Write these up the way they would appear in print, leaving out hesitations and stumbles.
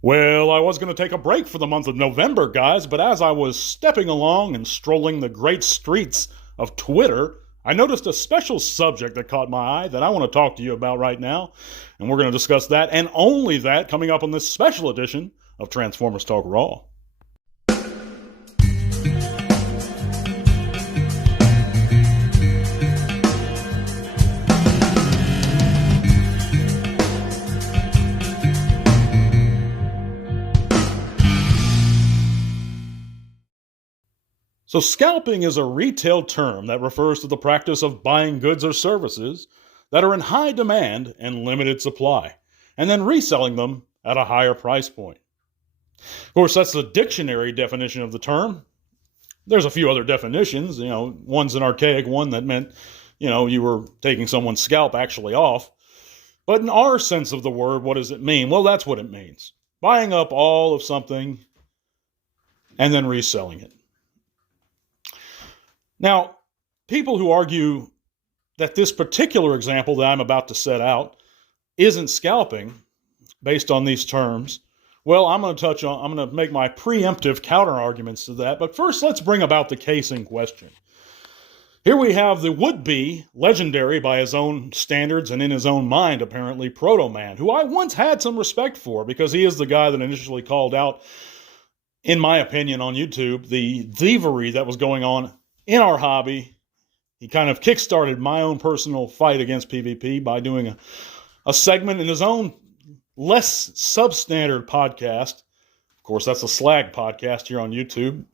Well, I was going to take a break for the month of November, guys, but as I was stepping along and strolling the great streets of Twitter, I noticed a special subject that caught my eye that I want to talk to you about right now. And we're going to discuss that and only that coming up on this special edition of Transformers Talk Raw. So, scalping is a retail term that refers to the practice of buying goods or services that are in high demand and limited supply, and then reselling them at a higher price point. Of course, that's the dictionary definition of the term. There's a few other definitions. One's an archaic one that meant, you were taking someone's scalp actually off. But in our sense of the word, what does it mean? Well, that's what it means. Buying up all of something and then reselling it. Now, people who argue that this particular example that I'm about to set out isn't scalping based on these terms, well, I'm going to make my preemptive counter arguments to that. But first, let's bring about the case in question. Here we have the would-be legendary by his own standards and in his own mind, apparently, Protoman, who I once had some respect for because he is the guy that initially called out, in my opinion, on YouTube, the thievery that was going on in our hobby. He kind of kickstarted my own personal fight against PvP by doing a segment in his own less substandard podcast. Of course, that's a slag podcast here on YouTube.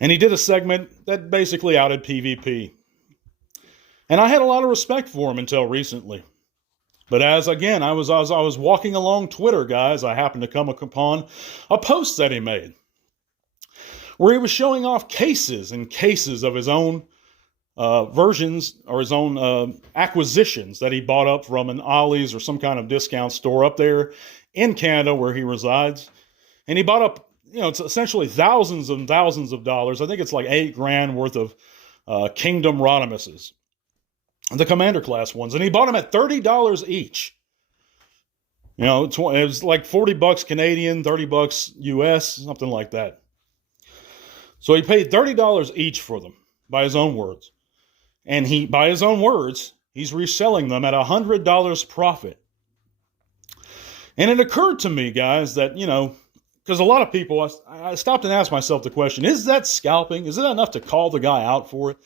And he did a segment that basically outed PvP. And I had a lot of respect for him until recently. But as I was walking along Twitter, guys, I happened to come upon a post that he made where he was showing off cases and cases of his own versions or his own acquisitions that he bought up from an Ollie's or some kind of discount store up there in Canada where he resides. And he bought up, it's essentially thousands and thousands of dollars. I think it's like $8,000 worth of Kingdom Rodimuses, the Commander class ones. And he bought them at $30 each. It was like $40 Canadian, $30 US, something like that. So he paid $30 each for them, by his own words. And by his own words, he's reselling them at $100 profit. And it occurred to me, guys, that, because a lot of people, I stopped and asked myself the question, is that scalping? Is it enough to call the guy out for it?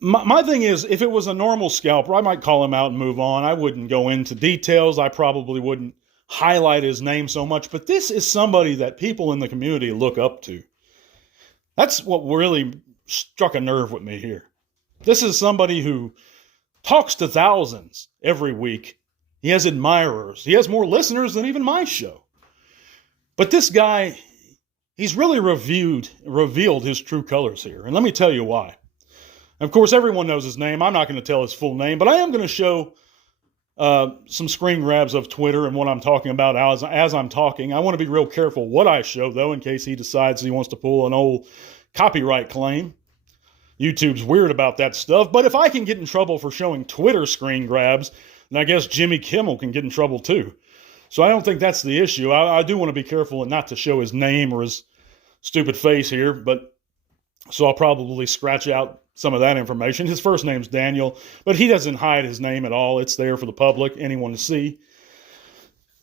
My thing is, if it was a normal scalper, I might call him out and move on. I wouldn't go into details. I probably wouldn't highlight his name so much. But this is somebody that people in the community look up to. That's what really struck a nerve with me here. This is somebody who talks to thousands every week. He has admirers. He has more listeners than even my show. But this guy, he's really revealed his true colors here. And let me tell you why. Of course, everyone knows his name. I'm not going to tell his full name, but I am going to show some screen grabs of Twitter and what I'm talking about as I'm talking. I want to be real careful what I show, though, in case he decides he wants to pull an old copyright claim. YouTube's weird about that stuff. But if I can get in trouble for showing Twitter screen grabs, then I guess Jimmy Kimmel can get in trouble too. So I don't think that's the issue. I do want to be careful and not to show his name or his stupid face here. But so I'll probably scratch out some of that information. His first name's Daniel, but he doesn't hide his name at all. It's there for the public, anyone to see.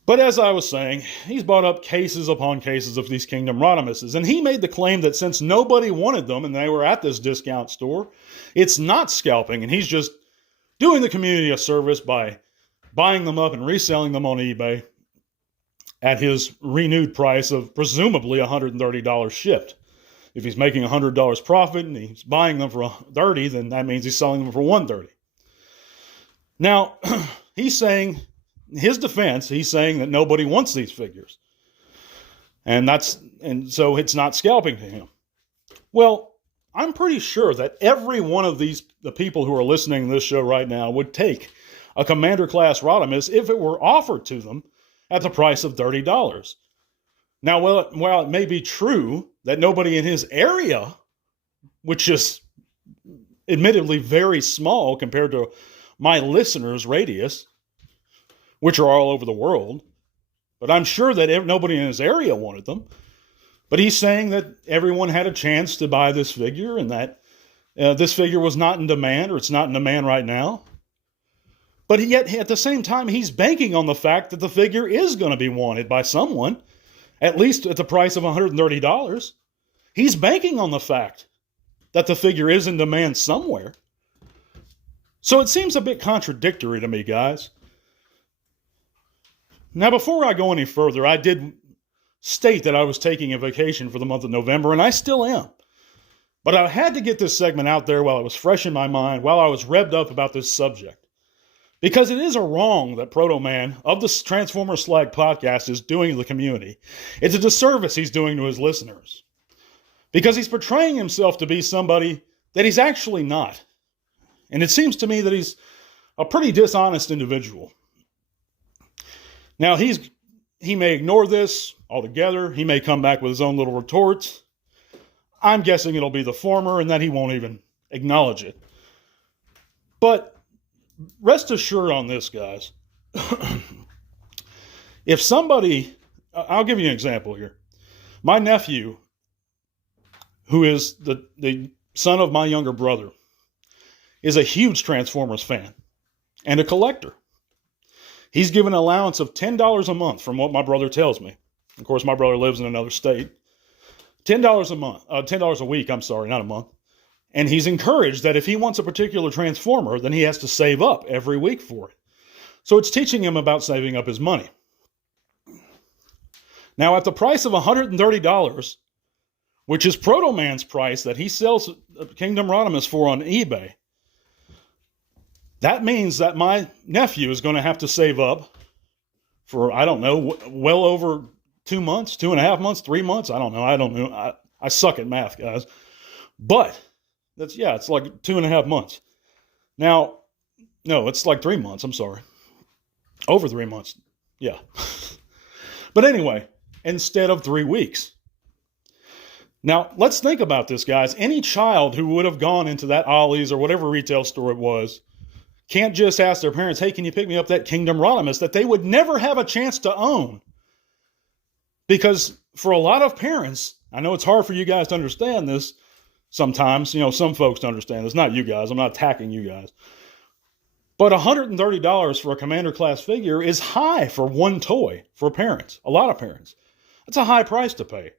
But as I was saying, he's bought up cases upon cases of these Kingdom Rodimuses, and he made the claim that since nobody wanted them and they were at this discount store, it's not scalping, and he's just doing the community a service by buying them up and reselling them on eBay at his renewed price of presumably $130 shipped. If he's making $100 profit and he's buying them for $30, then that means he's selling them for $130. Now, he's saying, in his defense, he's saying that nobody wants these figures. And so it's not scalping to him. Well, I'm pretty sure that every one of the people who are listening to this show right now would take a Commander class Rodimus if it were offered to them at the price of $30. Now, while it may be true that nobody in his area, which is admittedly very small compared to my listeners' radius, which are all over the world, But I'm sure that nobody in his area wanted them. But he's saying that everyone had a chance to buy this figure and that this figure was not in demand, or it's not in demand right now. But yet, at the same time, he's banking on the fact that the figure is going to be wanted by someone, at least at the price of $130. He's banking on the fact that the figure is in demand somewhere. So it seems a bit contradictory to me, guys. Now, before I go any further, I did state that I was taking a vacation for the month of November, and I still am. But I had to get this segment out there while it was fresh in my mind, while I was revved up about this subject. Because it is a wrong that Protoman of the Transformer Slag podcast is doing to the community. It's a disservice he's doing to his listeners. Because he's portraying himself to be somebody that he's actually not. And it seems to me that he's a pretty dishonest individual. Now, he may ignore this altogether. He may come back with his own little retorts. I'm guessing it'll be the former and that he won't even acknowledge it. But rest assured on this, guys. If somebody, I'll give you an example here. My nephew, who is the son of my younger brother, is a huge Transformers fan and a collector. He's given an allowance of $10 a month from what my brother tells me. Of course, my brother lives in another state. $10 a month, $10 a week, I'm sorry, not a month. And he's encouraged that if he wants a particular Transformer, then he has to save up every week for it. So it's teaching him about saving up his money. Now, at the price of $130, which is Protoman's price that he sells Kingdom Rodimus for on eBay, that means that my nephew is going to have to save up for, I don't know, well over 2 months, 2.5 months, 3 months. I don't know. I suck at math, guys. But it's like 2.5 months. Now, no, it's like 3 months. I'm sorry. Over 3 months. Yeah. But anyway, instead of 3 weeks. Now, let's think about this, guys. Any child who would have gone into that Ollie's or whatever retail store it was can't just ask their parents, hey, can you pick me up that Kingdom Rodimus that they would never have a chance to own? Because for a lot of parents, I know it's hard for you guys to understand this sometimes. Some folks don't understand this. Not you guys. I'm not attacking you guys. But $130 for a Commander class figure is high for one toy for parents. A lot of parents. That's a high price to pay.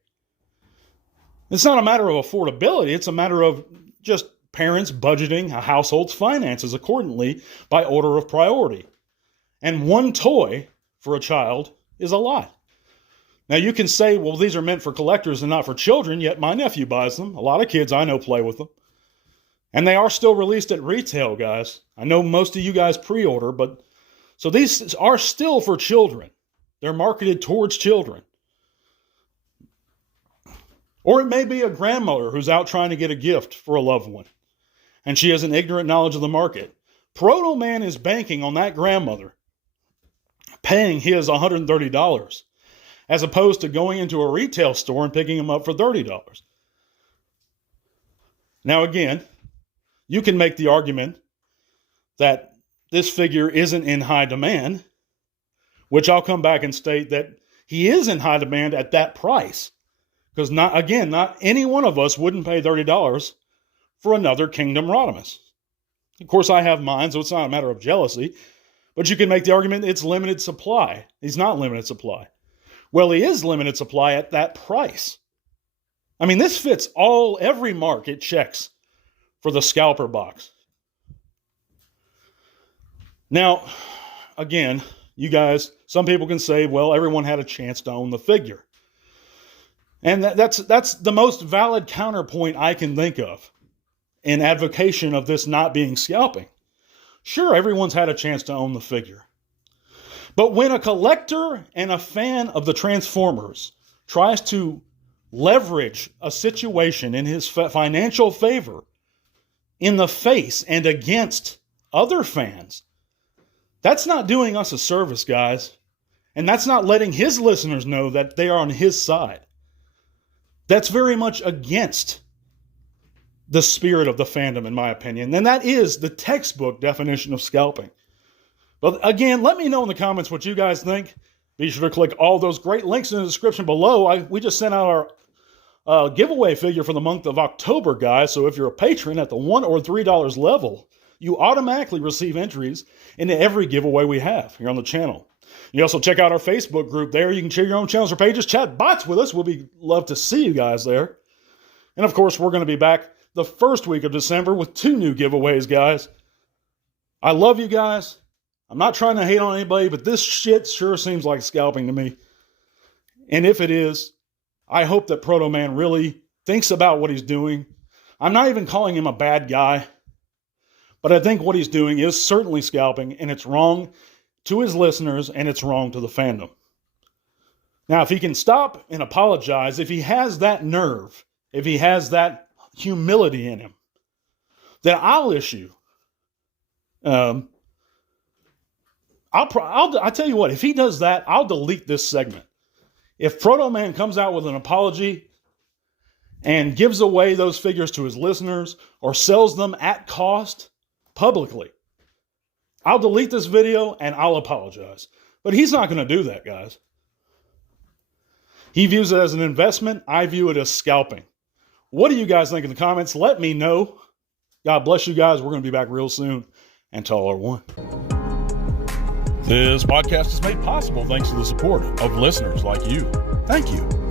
It's not a matter of affordability. It's a matter of just parents budgeting a household's finances accordingly by order of priority. And one toy for a child is a lot. Now you can say, well, these are meant for collectors and not for children, yet my nephew buys them. A lot of kids I know play with them. And they are still released at retail, guys. I know most of you guys pre-order, but so these are still for children. They're marketed towards children. Or it may be a grandmother who's out trying to get a gift for a loved one, and she has an ignorant knowledge of the market. Protoman is banking on that grandmother paying his $130 as opposed to going into a retail store and picking them up for $30. Now again, you can make the argument that this figure isn't in high demand, which I'll come back and state that he is in high demand at that price. Because not any one of us wouldn't pay $30 for another Kingdom Rodimus. Of course, I have mine, so it's not a matter of jealousy. But you can make the argument it's limited supply. He's not limited supply. Well, he is limited supply at that price. I mean, this fits every mark it checks for the scalper box. Now, again, you guys, some people can say, well, everyone had a chance to own the figure. And that's the most valid counterpoint I can think of in advocation of this not being scalping. Sure, everyone's had a chance to own the figure. But when a collector and a fan of the Transformers tries to leverage a situation in his financial favor in the face and against other fans, that's not doing us a service, guys. And that's not letting his listeners know that they are on his side. That's very much against the spirit of the fandom, in my opinion. And that is the textbook definition of scalping. But again, let me know in the comments what you guys think. Be sure to click all those great links in the description below. We just sent out our giveaway figure for the month of October, guys. So if you're a patron at the $1 or $3 level, you automatically receive entries into every giveaway we have here on the channel. You also check out our Facebook group there. You can share your own channels or pages, chat bots with us. We'll love to see you guys there. And of course, we're going to be back the first week of December with 2 new giveaways, guys. I love you guys. I'm not trying to hate on anybody, but this shit sure seems like scalping to me. And if it is, I hope that Protoman really thinks about what he's doing. I'm not even calling him a bad guy, but I think what he's doing is certainly scalping, and it's wrong to his listeners, and it's wrong to the fandom. Now, if he can stop and apologize, if he has that nerve, if he has that humility in him, then I'll issue. I'll tell you what, if he does that, I'll delete this segment. If Protoman comes out with an apology and gives away those figures to his listeners or sells them at cost publicly, I'll delete this video and I'll apologize. But he's not going to do that, guys. He views it as an investment. I view it as scalping. What do you guys think in the comments? Let me know. God bless you guys. We're going to be back real soon. And to all our one. This podcast is made possible thanks to the support of listeners like you. Thank you.